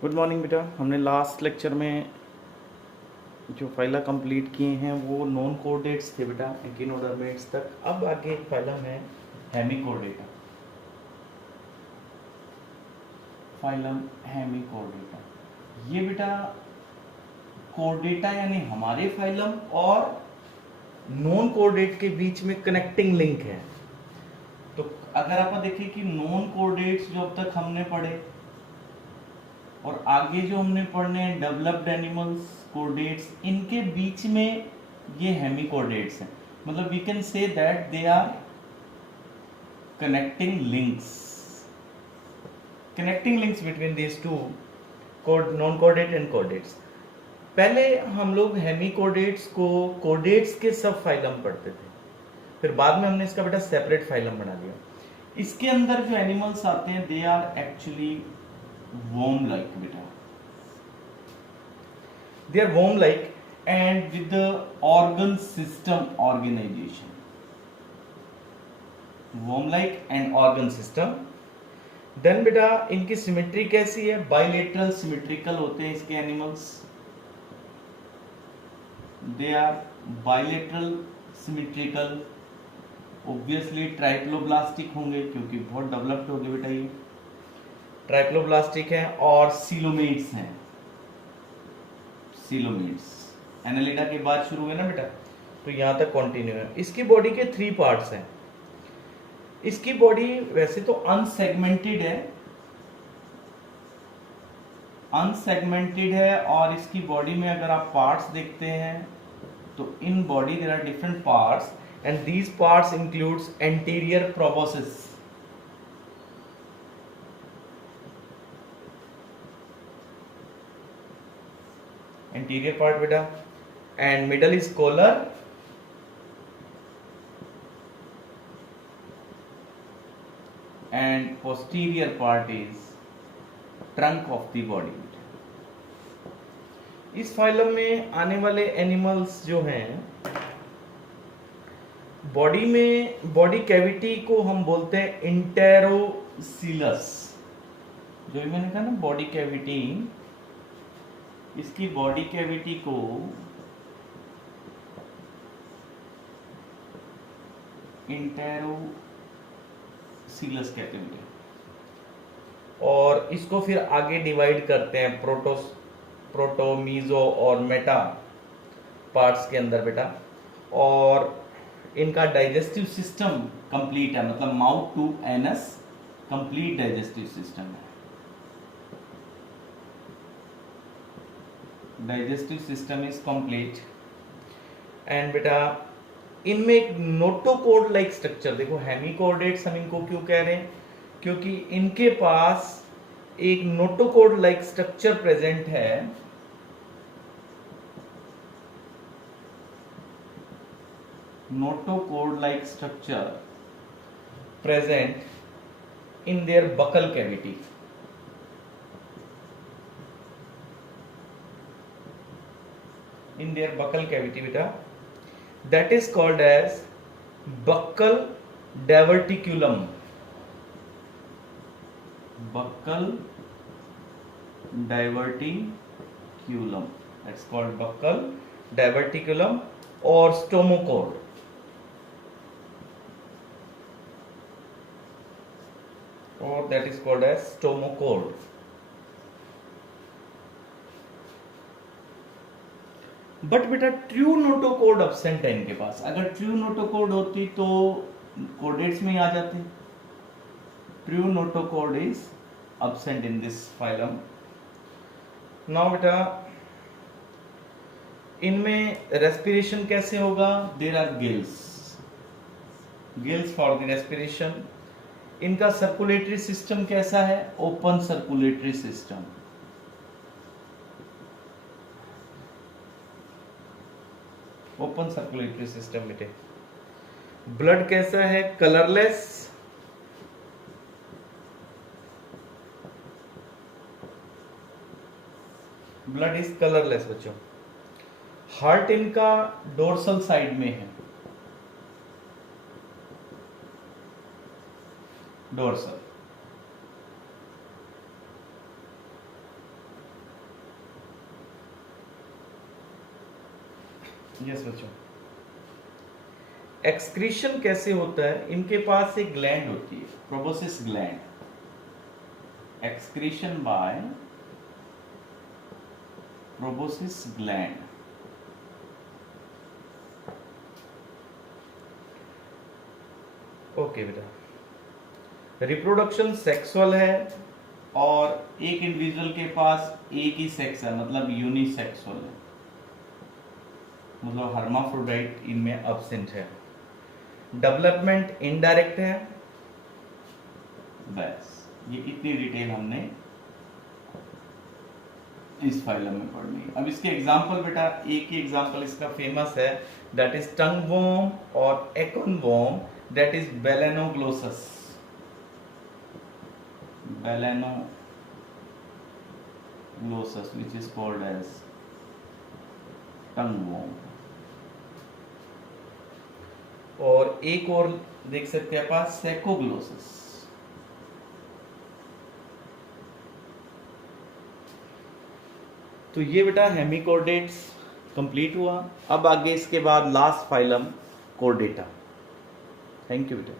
Good morning बेटा। हमने last lecture में जो फाइला कंप्लीट किए हैं वो नॉन कोऑर्डिनेट्स थे बेटा, एकिनोडर्मेट्स तक। अब आगे एक फाइलम है हेमिकोऑर्डिनेटा, फाइलम हेमिकोऑर्डिनेटा। ये बेटा कोऑर्डिनेटा यानी हमारे फाइलम और नॉन कोऑर्डिनेट के बीच में कनेक्टिंग लिंक है। तो अगर आप देखें कि नॉन कोऑर्डिनेट्स जो अब तक हमने पढ़े और आगे जो हमने पढ़ने हैं डेवलप्ड एनिमल्स कोऑर्डिनेट्स, इनके बीच में ये हेमी कोऑर्डिनेट्स हैं। मतलब we can say that they are connecting links between these two non कोऑर्डिनेट एंड कोऑर्डिनेट्स। पहले हम लोग हेमी कोऑर्डिनेट्स को कोऑर्डिनेट्स के सब फाइलम पढ़ते थे, फिर बाद में हमने इसका बेटा सेपरेट फाइलम बना दिया। इसके अंदर जो एनिमल्स आते हैं they are actually worm like beta, they are worm like and with the organ system organization, worm like and organ system। Then बेटा इनकी सिमेट्री कैसी है? बाइलेटरल सिमेट्रिकल होते हैं इसके animals, they are bilateral symmetrical. Obviously triploblastic होंगे क्योंकि बहुत डेवलप्ड हो गए बेटा, ये ट्राइक्लोब्लास्टिक हैं और सीलोमेट्स हैं। सीलोमेट्स एनालिडा के बाद शुरू हुए ना बेटा, तो यहां तक कंटिन्यू है। इसकी बॉडी के 3 पार्ट्स हैं। इसकी बॉडी वैसे तो अनसेगमेंटेड है और इसकी बॉडी में अगर आप पार्ट्स देखते हैं तो in body there are different parts and these parts includes anterior proboscis, anterior part beta, and middle is collar and posterior part is trunk of the body। इस फाइलम में आने वाले एनिमल्स जो हैं, बॉडी कैविटी को हम बोलते हैं इंटेरोसिलस। जो मैंने कहा ना बॉडी कैविटी, इसकी बॉडी कैविटी को इंटेरोसिलस कहते हैं और इसको फिर आगे डिवाइड करते हैं प्रोटो, मीजो और मेटा पार्ट्स के अंदर बेटा। और इनका डाइजेस्टिव सिस्टम कंप्लीट है, मतलब mouth to anus complete digestive system है। Digestive system is complete and बेटा इनमें एक नोटोकोड लाइक स्ट्रक्चर, देखो हेमिकोऑर्डिनेट्स हम इनको क्यों कह रहे हैं, क्योंकि इनके पास एक नोटोकोड लाइक स्ट्रक्चर प्रेजेंट है। Notochord like structure present in their buccal cavity. In their buccal cavity beta, that is called as buccal diverticulum, buccal diverticulum, that's called buccal diverticulum or stomochord, or that is called as stomochord। But बेटा true notochord absent है इनके पास। अगर true notochord होती तो कोडेट्स में आ जाते। True notochord is absent in this phylum. Now बेटा इनमें रेस्पिरेशन कैसे होगा? There are gills for the respiration. इनका सर्कुलेटरी सिस्टम कैसा है? Open circulatory system. Open circulatory system बेटे। ब्लड कैसा है? कलरलेस। ब्लड इज कलरलेस बच्चों। हार्ट इनका डोर्सल साइड में है, डोर्सल। यस बच्चों, एक्सक्रीशन कैसे होता है, इनके पास एक ग्लैंड होती है, proboscis gland, excretion by proboscis gland. Okay बेटा, रिप्रोडक्शन सेक्सुअल है और एक इंडिविजुअल के पास एक ही सेक्स है, मतलब यूनिसेक्सुअल है, मतलब हर्माफ्रोडाइट इनमें एब्सेंट है। डेवलपमेंट इनडायरेक्ट है। बस ये इतनी डिटेल हमने इस फाइलम में पढ़नी है। अब इसके एग्जांपल बेटा, एक ही एग्जांपल इसका फेमस है, दैट इज टंग वॉर्म और acorn worm, that is Balanoglossus, Balanoglossus which is called as tongue worm। और एक और देख सकते हैं आप, सेकोग्लोसस। तो ये बेटा हेमिकोर्डेट्स कंप्लीट हुआ। अब आगे इसके बाद last phylum Chordata. Thank you बेटा।